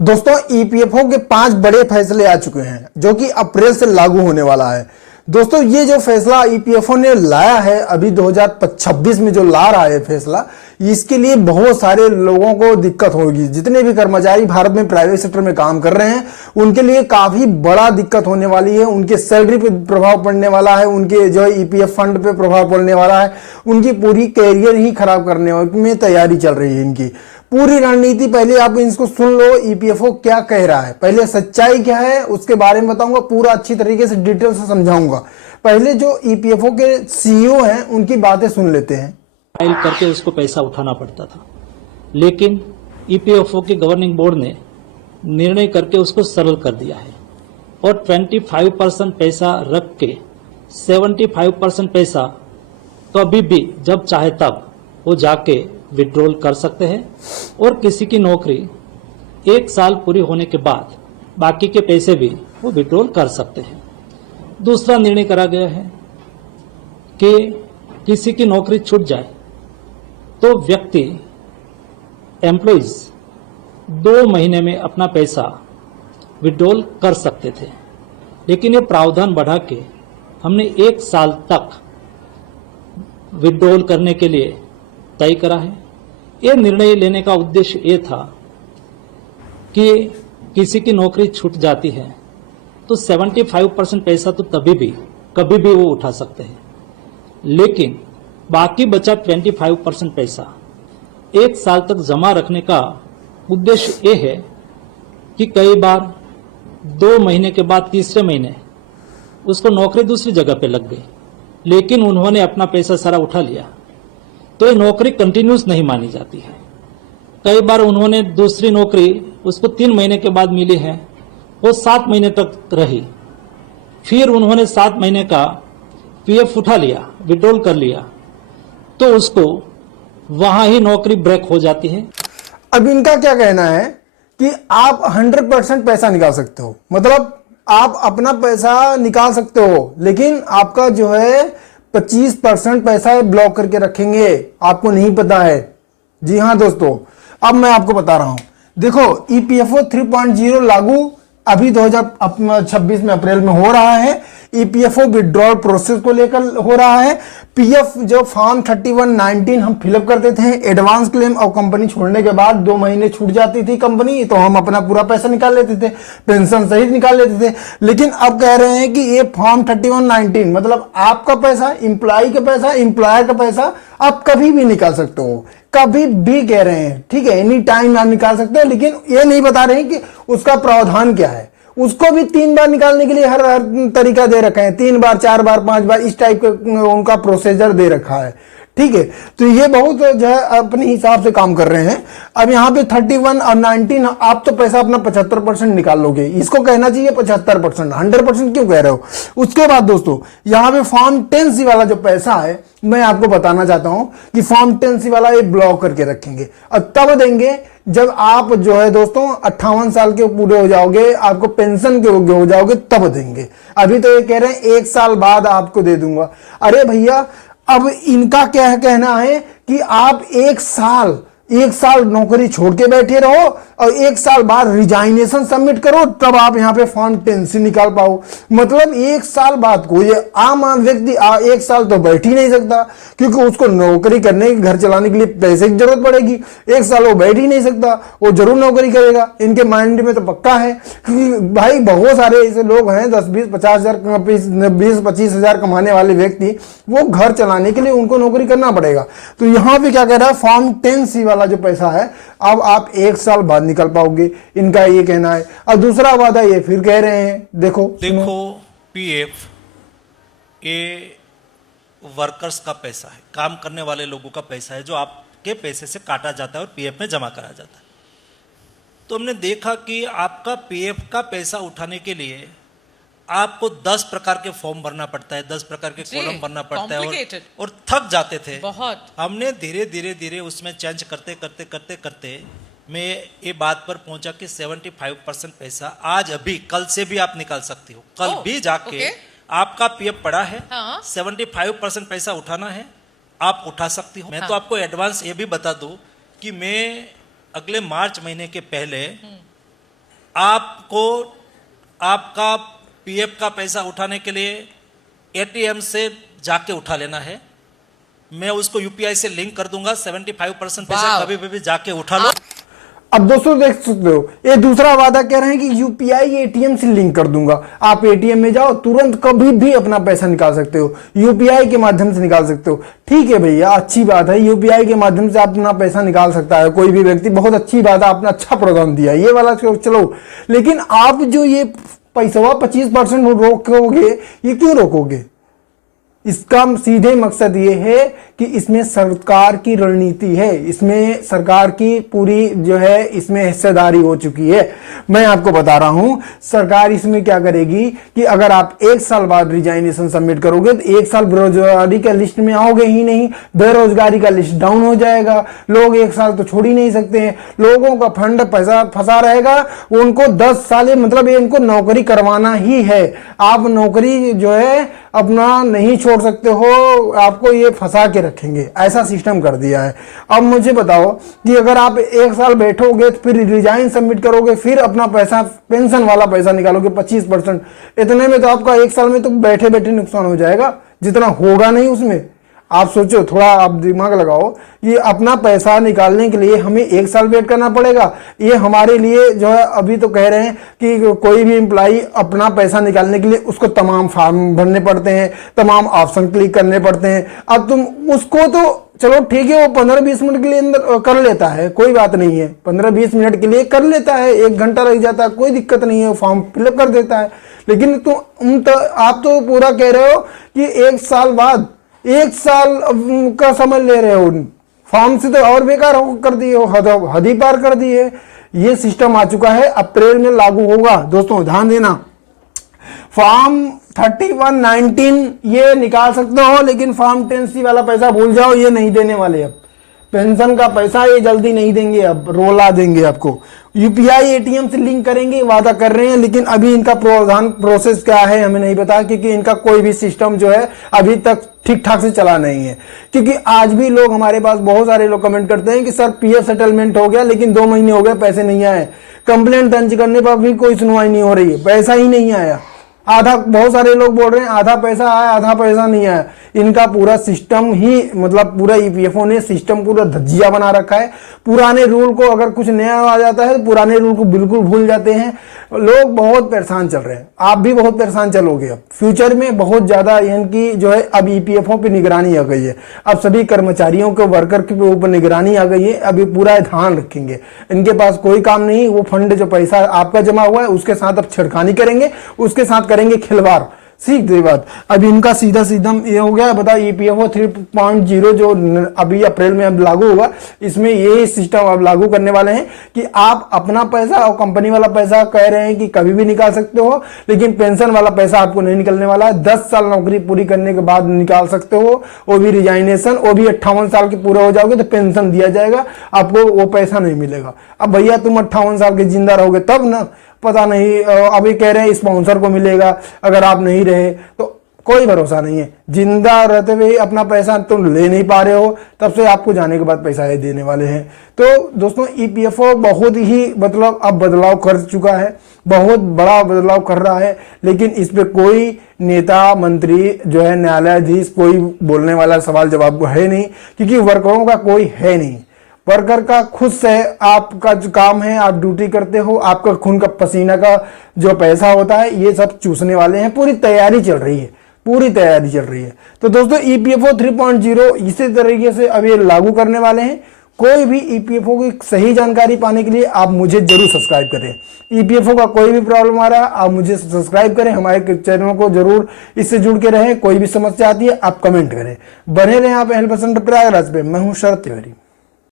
दोस्तों ईपीएफओ के 5 बड़े फैसले आ चुके हैं जो कि अप्रैल से लागू होने वाला है। दोस्तों ये जो फैसला ईपीएफओ ने लाया है अभी 2026 में जो ला रहा है फैसला, इसके लिए बहुत सारे लोगों को दिक्कत होगी। जितने भी कर्मचारी भारत में प्राइवेट सेक्टर में काम कर रहे हैं उनके लिए काफी बड़ा दिक्कत होने वाली है। उनके सैलरी पे प्रभाव पड़ने वाला है, उनके जो ईपीएफ फंड पे प्रभाव पड़ने वाला है, उनकी पूरी कैरियर ही खराब करने में तैयारी चल रही है इनकी पूरी रणनीति। पहले आप इसको सुन लो, ईपीएफओ क्या कह रहा है, पहले सच्चाई क्या है उसके बारे में बताऊंगा, पूरा अच्छी तरीके से डिटेल से समझाऊंगा। पहले जो ईपीएफओ के सीईओ हैं उनकी बातें सुन लेते हैं। फाइल करके उसको पैसा उठाना पड़ता था, लेकिन ईपीएफओ के गवर्निंग बोर्ड ने निर्णय करके उसको सरल कर दिया है और 25% पैसा रख के 75% पैसा कभी भी जब चाहे तब वो जाके विड्रॉल कर सकते हैं और किसी की नौकरी 1 साल पूरी होने के बाद बाकी के पैसे भी वो विड्रॉल कर सकते हैं। दूसरा निर्णय करा गया है कि किसी की नौकरी छूट जाए तो व्यक्ति एम्प्लॉइज 2 महीने में अपना पैसा विड्रॉल कर सकते थे, लेकिन ये प्रावधान बढ़ा के हमने 1 साल तक विड्रॉल करने के लिए तय करा है। यह निर्णय लेने का उद्देश्य ये था कि किसी की नौकरी छूट जाती है तो 75% पैसा तो तभी भी कभी भी वो उठा सकते हैं, लेकिन बाकी बचा 25% पैसा 1 साल तक जमा रखने का उद्देश्य ये है कि कई बार 2 महीने के बाद तीसरे महीने उसको नौकरी दूसरी जगह पे लग गई, लेकिन उन्होंने अपना पैसा सारा उठा लिया तो ये नौकरी कंटिन्यूस नहीं मानी जाती है। कई बार उन्होंने दूसरी नौकरी उसको 3 महीने के बाद मिली है, वो 7 महीने तक रही, फिर उन्होंने 7 महीने का पीएफ उठा लिया, विड्रॉल कर लिया, तो उसको वहां ही नौकरी ब्रेक हो जाती है। अब इनका क्या कहना है कि आप 100% पैसा निकाल सकते हो, मतलब आप अपना पैसा निकाल सकते हो, लेकिन आपका जो है 25% पैसा ब्लॉक करके रखेंगे। आपको नहीं पता है। जी हाँ दोस्तों, अब मैं आपको बता रहा हूं। देखो ईपीएफओ 3.0 लागू अभी 2026 में अप्रैल में हो रहा है। ईपीएफओ विड्रॉल प्रोसेस को लेकर हो रहा है। पीएफ जो फॉर्म 3119 हम फिलअप करते थे एडवांस क्लेम, और कंपनी छोड़ने के बाद 2 महीने छूट जाती थी कंपनी तो हम अपना पूरा पैसा निकाल लेते थे, पेंशन सहित निकाल लेते थे। लेकिन अब कह रहे हैं कि ये फॉर्म 3119 मतलब आपका पैसा, एम्प्लॉय का पैसा, एम्प्लॉयर का पैसा आप कभी भी निकाल सकते हो, कभी भी कह रहे हैं, ठीक है, एनी टाइम आप निकाल सकते हो। लेकिन ये नहीं बता रहे हैं कि उसका प्रावधान क्या है। उसको भी 3 बार निकालने के लिए हर तरीका दे रखा है, 3 बार, 4 बार, 5 बार, इस टाइप का उनका प्रोसीजर दे रखा है, ठीक है। तो ये बहुत जो है अपने हिसाब से काम कर रहे हैं। अब यहाँ पे 31 और 19 आप तो पैसा अपना 75% निकाल लोगे, इसको कहना चाहिए 75%, 100% क्यों कह रहे हो। उसके बाद दोस्तों यहाँ पे फॉर्म 10C वाला जो पैसा है मैं आपको बताना चाहता हूं कि फॉर्म 10C वाला ये ब्लॉक करके रखेंगे और तब देंगे जब आप जो है दोस्तों 58 साल के पूरे हो जाओगे, आपको पेंशन के योग्य हो जाओगे, तब देंगे। अभी तो ये कह रहे हैं 1 साल बाद आपको दे दूंगा। अरे भैया, अब इनका क्या कहना है कि आप 1 साल नौकरी छोड़ के बैठे रहो और 1 साल बाद रिजाइनेशन सबमिट करो, तब आप यहाँ पे फॉर्म 10C निकाल पाओ। मतलब 1 साल बाद को ये आम व्यक्ति 1 साल तो बैठ ही नहीं सकता, क्योंकि उसको नौकरी करने के, घर चलाने के लिए पैसे की जरूरत पड़ेगी। 1 साल वो बैठ ही नहीं सकता, वो जरूर नौकरी करेगा। इनके माइंड में तो पक्का है, क्योंकि भाई बहुत सारे ऐसे लोग हैं 20-25 हजार कमाने वाले व्यक्ति, वो घर चलाने के लिए उनको नौकरी करना पड़ेगा। तो यहाँ पे क्या कह रहा है, फॉर्म 10C वाला जो पैसा है अब आप 1 साल बाद निकल पाओगे, इनका ये कहना है। और दूसरा वादा ये फिर कह रहे हैं, देखो पीएफ ये वर्कर्स का पैसा है, काम करने वाले लोगों का पैसा है, जो आपके पैसे से काटा जाता है और पीएफ में जमा करा जाता है। तो हमने देखा कि आपका पीएफ का पैसा उठाने के लिए आपको 10 प्रकार के फॉर्म भरना पड़ता है, 10 प्रकार के कॉलम भरना पड़ता है और थक जाते थे बहुत। हमने धीरे उसमें चेंज करते मैं ये बात पर पहुंचा कि 75% पैसा आज अभी कल से भी आप निकाल सकती हो। कल भी जाके आपका पीएफ पड़ा है, 75% पैसा उठाना है, आप उठा सकती हो। मैं तो आपको एडवांस ये भी बता दूं कि मैं अगले मार्च महीने के पहले आपको आपका पीएफ का पैसा उठाने के लिए एटीएम से जाके उठा लेना है। मैं उसको यूपीआई से लिंक कर दूंगा। 75% पैसा कभी भी जाके उठा लो। अब दोस्तों देख सकते हो, ये दूसरा वादा कह रहे हैं कि यूपीआई एटीएम से लिंक कर दूंगा। आप एटीएम में जाओ, तुरंत कभी भी अपना पैसा निकाल सकते हो, यूपीआई के माध्यम से निकाल सकते हो। ठीक है भैया, अच्छी बात है, यूपीआई के माध्यम से अपना पैसा निकाल सकता है कोई भी व्यक्ति, बहुत अच्छी बात है, आपने अच्छा प्रोग्राम दिया ये वाला, चलो। लेकिन आप जो ये पैसा 25% रोकोगे, ये क्यों रोकोगे? इसका सीधे मकसद ये है कि इसमें सरकार की रणनीति है, इसमें सरकार की पूरी जो है इसमें हिस्सेदारी हो चुकी है। मैं आपको बता रहा हूं, सरकार इसमें क्या करेगी कि अगर आप 1 साल बाद रिजाइनेशन सबमिट करोगे तो 1 साल बेरोजगारी का लिस्ट में आओगे ही नहीं, बेरोजगारी का लिस्ट डाउन हो जाएगा। लोग 1 साल तो छोड़ ही नहीं सकते हैं, लोगों का फंड पैसा फंसा रहेगा, उनको 10 साल मतलब इनको नौकरी करवाना ही है। आप नौकरी जो है अपना नहीं छोड़ सकते हो, आपको ये फंसा के रखेंगे, ऐसा सिस्टम कर दिया है। अब मुझे बताओ कि अगर आप 1 साल बैठोगे तो फिर रिजाइन सबमिट करोगे, फिर अपना पैसा पेंशन वाला पैसा निकालोगे 25%, इतने में तो आपका 1 साल में तो बैठे बैठे नुकसान हो जाएगा, जितना होगा नहीं उसमें। आप सोचो, थोड़ा आप दिमाग लगाओ, ये अपना पैसा निकालने के लिए हमें 1 साल वेट करना पड़ेगा। ये हमारे लिए जो है, अभी तो कह रहे हैं कि कोई भी एम्प्लॉई अपना पैसा निकालने के लिए उसको तमाम फॉर्म भरने पड़ते हैं, तमाम ऑप्शन क्लिक करने पड़ते हैं। अब तुम उसको तो चलो ठीक है, वो 15-20 मिनट के लिए अंदर कर लेता है, कोई बात नहीं है, 15-20 मिनट के लिए कर लेता है, 1 घंटा लग जाता है, कोई दिक्कत नहीं है, फॉर्म फिलअप कर देता है। लेकिन आप तो पूरा कह रहे हो कि 1 साल बाद, 1 साल का समय ले रहे हो, फॉर्म से तो और बेकार कर दिए हो, हद ही पार कर दी है। ये सिस्टम आ चुका है, अप्रैल में लागू होगा। दोस्तों ध्यान देना, फॉर्म 3119 ये निकाल सकते हो, लेकिन फॉर्म 10C वाला पैसा भूल जाओ, ये नहीं देने वाले। अब पेंशन का पैसा ये जल्दी नहीं देंगे, अब रोला देंगे आपको। यूपीआई एटीएम से लिंक करेंगे, वादा कर रहे हैं, लेकिन अभी इनका प्रोसेस क्या है हमें नहीं पता, क्योंकि इनका कोई भी सिस्टम जो है अभी तक ठीक ठाक से चला नहीं है। क्योंकि आज भी लोग, हमारे पास बहुत सारे लोग कमेंट करते हैं कि सर पीएफ सेटलमेंट हो गया, लेकिन 2 महीने हो गए पैसे नहीं आए, कंप्लेंट दर्ज करने पर भी कोई सुनवाई नहीं हो रही है, पैसा ही नहीं आया। आधा, बहुत सारे लोग बोल रहे हैं आधा पैसा आया, आधा पैसा नहीं आया। इनका पूरा सिस्टम ही, मतलब पूरा ईपीएफओ ने सिस्टम पूरा धज्जिया बना रखा है। पुराने रूल को, अगर कुछ नया आ जाता है तो पुराने रूल को बिल्कुल भूल जाते हैं। लोग बहुत परेशान चल रहे हैं, आप भी बहुत परेशान चलोगे। अब फ्यूचर में बहुत ज्यादा इनकी जो है अब ईपीएफओ पे निगरानी आ गई है, अब सभी कर्मचारियों के, वर्कर के ऊपर निगरानी आ गई है। अभी पूरा ध्यान रखेंगे, इनके पास कोई काम नहीं, वो फंड जो पैसा आपका जमा हुआ है उसके साथ अब छेड़खानी करेंगे, उसके साथ करेंगे खिलवाड़। सीख दे बात। अभी इनका सीधा सीधा ये हो गया, बताओ ईपीएफओ 3.0 जो अभी अप्रैल में अब लागू होगा, इसमें ये सिस्टम अब लागू करने वाले हैं कि आप अपना पैसा और कंपनी वाला पैसा कह रहे हैं कि कभी भी निकाल सकते हो, लेकिन पेंशन वाला पैसा आपको नहीं निकलने वाला है। 10 साल नौकरी पूरी करने के बाद निकाल सकते हो, वो भी रिजाइनेशन, वो भी 58 साल के पूरे हो जाओगे तो पेंशन दिया जाएगा, आपको वो पैसा नहीं मिलेगा। अब भैया तुम 58 साल के जिंदा रहोगे तब ना, पता नहीं। अभी कह रहे हैं स्पॉन्सर को मिलेगा, अगर आप नहीं रहे तो कोई भरोसा नहीं है। जिंदा रहते हुए अपना पैसा तुम ले नहीं पा रहे हो, तब से आपको जाने के बाद पैसा ये देने वाले हैं। तो दोस्तों ईपीएफओ बहुत ही मतलब अब बदलाव कर चुका है, बहुत बड़ा बदलाव कर रहा है, लेकिन इस पे कोई नेता, मंत्री जो है, न्यायाधीश, कोई बोलने वाला सवाल जवाब है नहीं, क्योंकि वर्करों का कोई है नहीं। वर्कर का खुद से आपका जो काम है, आप ड्यूटी करते हो, आपका खून का पसीना का जो पैसा होता है ये सब चूसने वाले हैं। पूरी तैयारी चल रही है, पूरी तैयारी चल रही है। तो दोस्तों ईपीएफओ 3.0 इसी तरीके से अब ये लागू करने वाले हैं। कोई भी ईपीएफओ की सही जानकारी पाने के लिए आप मुझे जरूर सब्सक्राइब करें। ईपीएफओ का कोई भी प्रॉब्लम आ रहा है आप मुझे सब्सक्राइब करें, हमारे चैनल को जरूर इससे जुड़ के रहें। कोई भी समस्या आती है आप कमेंट करें। बने रहें आप हेल्प सेंटर प्रयागराज पे। मैं हूं शरद तिवारी।